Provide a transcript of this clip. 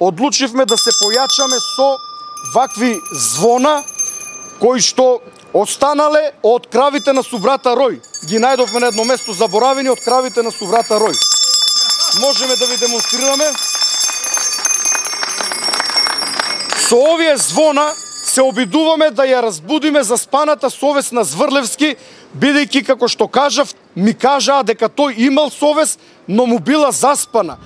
одлучивме да се појачаме со вакви звона кои што останале од кравите на Субрата Рој. Ги најдовме на едно место заборавени од кравите на Субрата Рој. Можеме да ви демонстрираме. Со овие звона се обидуваме да ја разбудиме заспаната совест на Зврлевски, бидејќи, како што кажав, ми кажаа дека тој имал совест, но му била заспана.